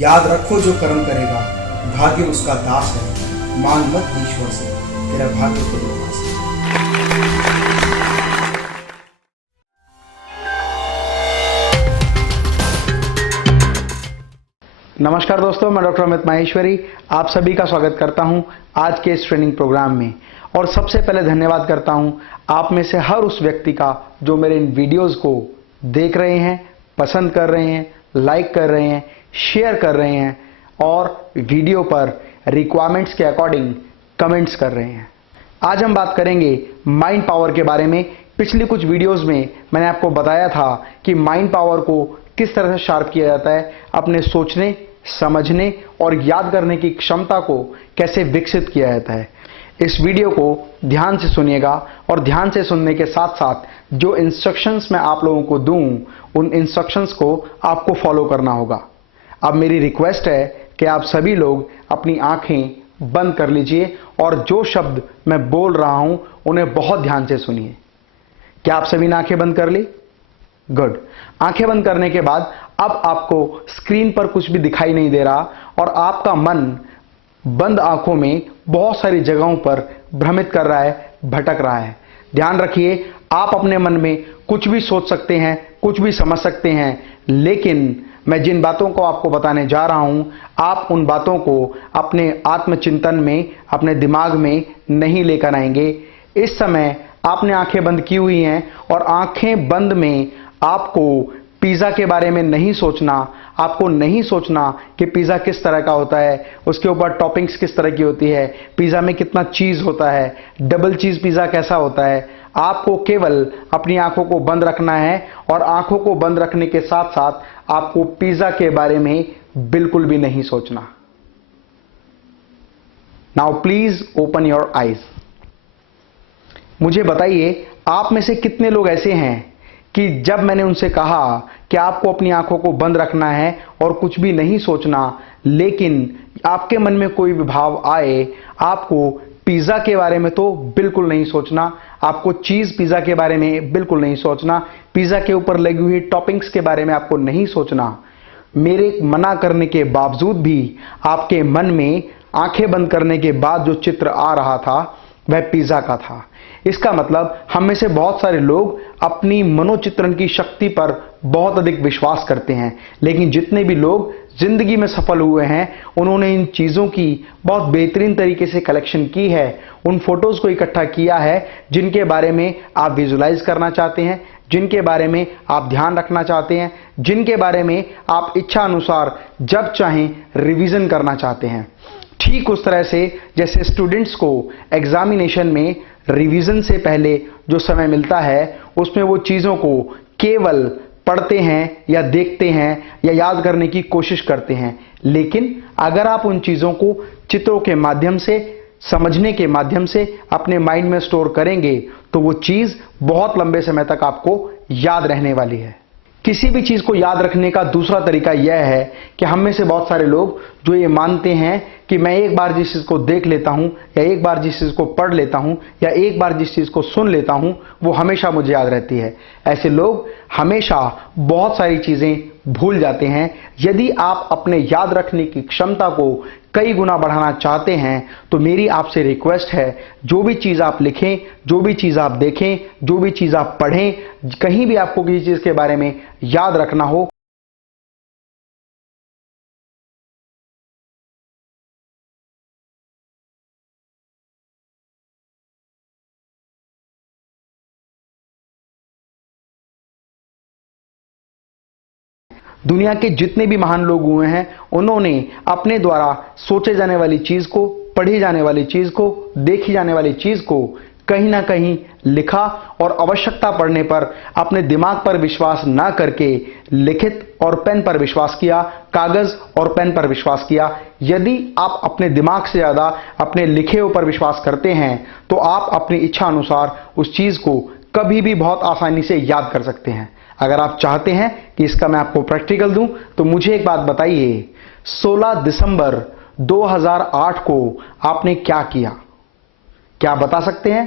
याद रखो जो कर्म करेगा भाग्य उसका दास है। मांग मत ईश्वर से, तेरा भाग्य तेरे पास है। नमस्कार दोस्तों, मैं डॉक्टर अमित माहेश्वरी आप सभी का स्वागत करता हूं आज के इस ट्रेनिंग प्रोग्राम में। और सबसे पहले धन्यवाद करता हूं आप में से हर उस व्यक्ति का जो मेरे इन वीडियोस को देख रहे हैं, पसंद कर रहे हैं, लाइक कर रहे हैं, शेयर कर रहे हैं और वीडियो पर रिक्वायरमेंट्स के अकॉर्डिंग कमेंट्स कर रहे हैं। आज हम बात करेंगे माइंड पावर के बारे में। पिछली कुछ वीडियोस में मैंने आपको बताया था कि माइंड पावर को किस तरह से शार्प किया जाता है, अपने सोचने, समझने और याद करने की क्षमता को कैसे विकसित किया जाता है। इस वीडियो को ध्यान से सुनिएगा और ध्यान से सुनने के साथ साथ जो इंस्ट्रक्शंस मैं आप लोगों को दूं, उन इंस्ट्रक्शंस को आपको फॉलो करना होगा। अब मेरी रिक्वेस्ट है कि आप सभी लोग अपनी आंखें बंद कर लीजिए और जो शब्द मैं बोल रहा हूं उन्हें बहुत ध्यान से सुनिए। क्या आप सभी ने आंखें बंद कर ली? गुड। आंखें बंद करने के बाद अब आपको स्क्रीन पर कुछ भी दिखाई नहीं दे रहा और आपका मन बंद आंखों में बहुत सारी जगहों पर भ्रमित कर रहा है, भटक रहा है। ध्यान रखिए, आप अपने मन में कुछ भी सोच सकते हैं, कुछ भी समझ सकते हैं, लेकिन मैं जिन बातों को आपको बताने जा रहा हूं, आप उन बातों को अपने आत्मचिंतन में, अपने दिमाग में नहीं लेकर आएंगे। इस समय आपने आंखें बंद की हुई हैं और आंखें बंद में आपको पिज़्ज़ा के बारे में नहीं सोचना। आपको नहीं सोचना कि पिज़्ज़ा किस तरह का होता है, उसके ऊपर टॉपिंग्स किस तरह की होती है, पिज़्ज़ा में कितना चीज़ होता है, डबल चीज़ पिज़्ज़ा कैसा होता है। आपको केवल अपनी आंखों को बंद रखना है और आंखों को बंद रखने के साथ साथ आपको पिज़्ज़ा के बारे में बिल्कुल भी नहीं सोचना। Now please open your eyes. मुझे बताइए, आप में से कितने लोग ऐसे हैं कि जब मैंने उनसे कहा कि आपको अपनी आंखों को बंद रखना है और कुछ भी नहीं सोचना, लेकिन आपके मन में कोई भी भाव आए, आपको पिज़्ज़ा के बारे में तो बिल्कुल नहीं सोचना, आपको चीज़ पिज़्ज़ा के बारे में बिल्कुल नहीं सोचना, पिज़्ज़ा के ऊपर लगी हुई टॉपिंग्स के बारे में आपको नहीं सोचना। मेरे मना करने के बावजूद भी आपके मन में आंखें बंद करने के बाद जो चित्र आ रहा था वह पिज़्ज़ा का था। इसका मतलब हम में से बहुत सारे लोग अपनी मनोचित्रण की शक्ति पर बहुत अधिक विश्वास करते हैं, लेकिन जितने भी लोग जिंदगी में सफल हुए हैं उन्होंने इन चीजों की बहुत बेहतरीन तरीके से कलेक्शन की है, उन फोटोज को इकट्ठा किया है जिनके बारे में आप विजुलाइज करना चाहते हैं, जिनके बारे में आप ध्यान रखना चाहते हैं, जिनके बारे में आप इच्छा अनुसार जब चाहें रिवीजन करना चाहते हैं। ठीक उस तरह से जैसे स्टूडेंट्स को एग्जामिनेशन में रिवीजन से पहले जो समय मिलता है उसमें वो चीजों को केवल पढ़ते हैं या देखते हैं या याद करने की कोशिश करते हैं, लेकिन अगर आप उन चीजों को चित्रों के माध्यम से, समझने के माध्यम से अपने माइंड में स्टोर करेंगे तो वो चीज बहुत लंबे समय तक आपको याद रहने वाली है। किसी भी चीज को याद रखने का दूसरा तरीका यह है कि हम में से बहुत सारे लोग जो ये मानते हैं कि मैं एक बार जिस चीज को देख लेता हूं या एक बार जिस चीज को पढ़ लेता हूं या एक बार जिस चीज को सुन लेता हूं वो हमेशा मुझे याद रहती है। ऐसे लोग हमेशा बहुत सारी चीजें भूल जाते हैं। यदि आप अपने याद रखने की क्षमता को कई गुना बढ़ाना चाहते हैं तो मेरी आपसे रिक्वेस्ट है, जो भी चीज आप लिखें, जो भी चीज आप देखें, जो भी चीज आप पढ़ें, कहीं भी आपको किसी चीज के बारे में याद रखना हो, दुनिया के जितने भी महान लोग हुए हैं उन्होंने अपने द्वारा सोचे जाने वाली चीज को, पढ़ी जाने वाली चीज को, देखी जाने वाली चीज को कहीं ना कहीं लिखा और आवश्यकता पड़ने पर अपने दिमाग पर विश्वास ना करके लिखित और पेन पर विश्वास किया, कागज और पेन पर विश्वास किया। यदि आप अपने दिमाग से ज्यादा अपने लिखे हुए पर विश्वास करते हैं तो आप अपनी इच्छा अनुसार उस चीज को कभी भी बहुत आसानी से याद कर सकते हैं। अगर आप चाहते हैं कि इसका मैं आपको प्रैक्टिकल दूं तो मुझे एक बात बताइए, 16 दिसंबर 2008 को आपने क्या किया? क्या बता सकते हैं?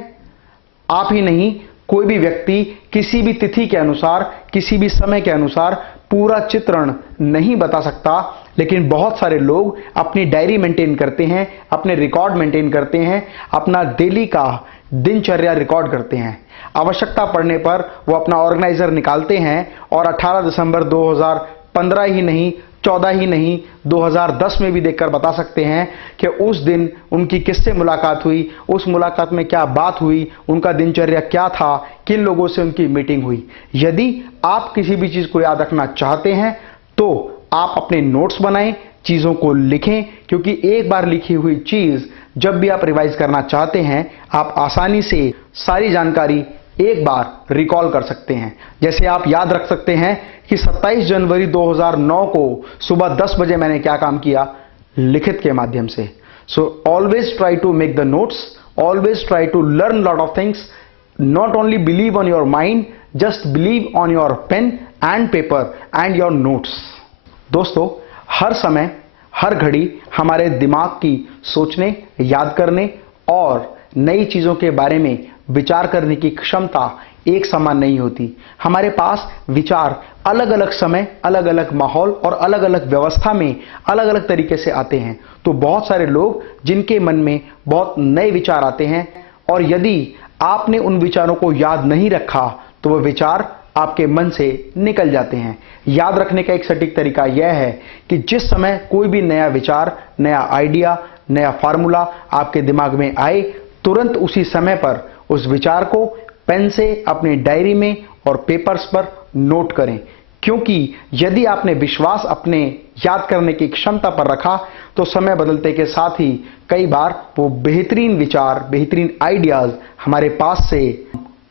आप ही नहीं, कोई भी व्यक्ति किसी भी तिथि के अनुसार, किसी भी समय के अनुसार पूरा चित्रण नहीं बता सकता। लेकिन बहुत सारे लोग अपनी डायरी मेंटेन करते हैं, अपने रिकॉर्ड मेंटेन करते हैं, अपना डेली का दिनचर्या रिकॉर्ड करते हैं। आवश्यकता पड़ने पर वो अपना ऑर्गेनाइजर निकालते हैं और 18 दिसंबर 2015 ही नहीं, 14 ही नहीं, 2010 में भी देखकर बता सकते हैं कि उस दिन उनकी किससे मुलाकात हुई, उस मुलाकात में क्या बात हुई, उनका दिनचर्या क्या था, किन लोगों से उनकी मीटिंग हुई। यदि आप किसी भी चीज को याद रखना चाहते हैं तो आप अपने नोट्स बनाएं, चीजों को लिखें, क्योंकि एक बार लिखी हुई चीज जब भी आप रिवाइज करना चाहते हैं आप आसानी से सारी जानकारी एक बार रिकॉल कर सकते हैं। जैसे आप याद रख सकते हैं कि 27 जनवरी 2009 को सुबह 10 बजे मैंने क्या काम किया, लिखित के माध्यम से। So always try to make the notes, always try to learn lot of things, not only believe on your mind, just believe on your pen and paper and your notes. दोस्तों, हर समय हर घड़ी हमारे दिमाग की सोचने, याद करने और नई चीजों के बारे में विचार करने की क्षमता एक समान नहीं होती। हमारे पास विचार अलग अलग समय, अलग अलग माहौल और अलग अलग व्यवस्था में अलग अलग तरीके से आते हैं। तो बहुत सारे लोग जिनके मन में बहुत नए विचार आते हैं और यदि आपने उन विचारों को याद नहीं रखा तो वह विचार आपके मन से निकल जाते हैं। याद रखने का एक सटीक तरीका यह है कि जिस समय कोई भी नया विचार, नया आइडिया, नया फार्मूला आपके दिमाग में आए, तुरंत उसी समय पर उस विचार को पेन से अपने डायरी में और पेपर्स पर नोट करें, क्योंकि यदि आपने विश्वास अपने याद करने की क्षमता पर रखा तो समय बदलते के साथ ही कई बार वो बेहतरीन विचार, बेहतरीन आइडियाज हमारे पास से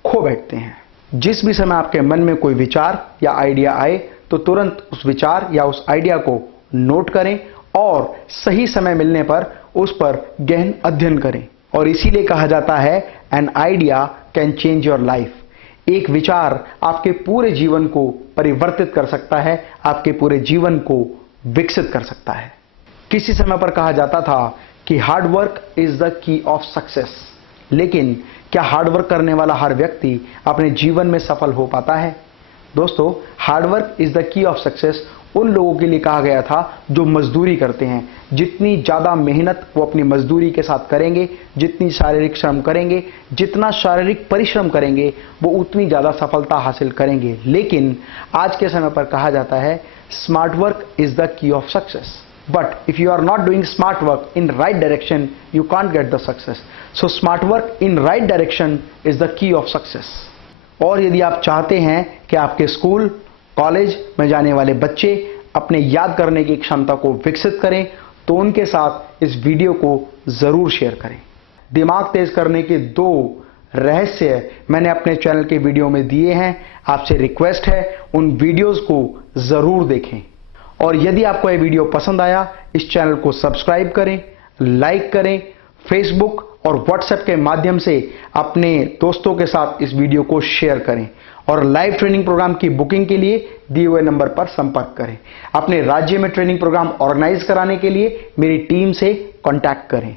खो बैठते हैं। जिस भी समय आपके मन में कोई विचार या आइडिया आए तो तुरंत उस विचार या उस आइडिया को नोट करें और सही समय मिलने पर उस पर गहन अध्ययन करें। और इसीलिए कहा जाता है an idea can change your life. एक विचार आपके पूरे जीवन को परिवर्तित कर सकता है, आपके पूरे जीवन को विकसित कर सकता है। किसी समय पर कहा जाता था कि hard work is the key of success, लेकिन क्या हार्ड वर्क करने वाला हर व्यक्ति अपने जीवन में सफल हो पाता है? दोस्तों, hard work is the key of success उन लोगों के लिए कहा गया था जो मजदूरी करते हैं। जितनी ज्यादा मेहनत वो अपनी मजदूरी के साथ करेंगे, जितनी शारीरिक श्रम करेंगे, जितना शारीरिक परिश्रम करेंगे, वो उतनी ज्यादा सफलता हासिल करेंगे। लेकिन आज के समय पर कहा जाता है smart work is the key of success, but if you are not doing smart work in right direction you can't get the success. So smart work in right direction is the key of success. और यदि आप चाहते हैं कि आपके school, college में जाने वाले बच्चे अपने याद करने की क्षमता को विकसित करें तो उनके साथ इस वीडियो को जरूर शेयर करें। दिमाग तेज करने के 2 रहस्य मैंने अपने चैनल के वीडियो में दिए हैं। आपसे रिक्वेस्ट है उन वीडियोस को जरूर देखें। और यदि आपको यह वीडियो पसंद आया, इस चैनल को सब्सक्राइब करें, लाइक करें, फेसबुक और व्हाट्सएप के माध्यम से अपने दोस्तों के साथ इस वीडियो को शेयर करें और लाइव ट्रेनिंग प्रोग्राम की बुकिंग के लिए दिए हुए नंबर पर संपर्क करें। अपने राज्य में ट्रेनिंग प्रोग्राम ऑर्गेनाइज कराने के लिए मेरी टीम से कांटेक्ट करें।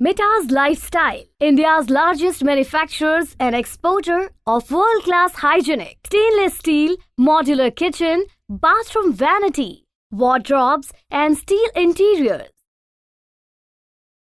Mita's Lifestyle, India's largest manufacturers and exporter of world-class hygienic stainless steel, modular kitchen, bathroom vanity, wardrobes and steel interiors.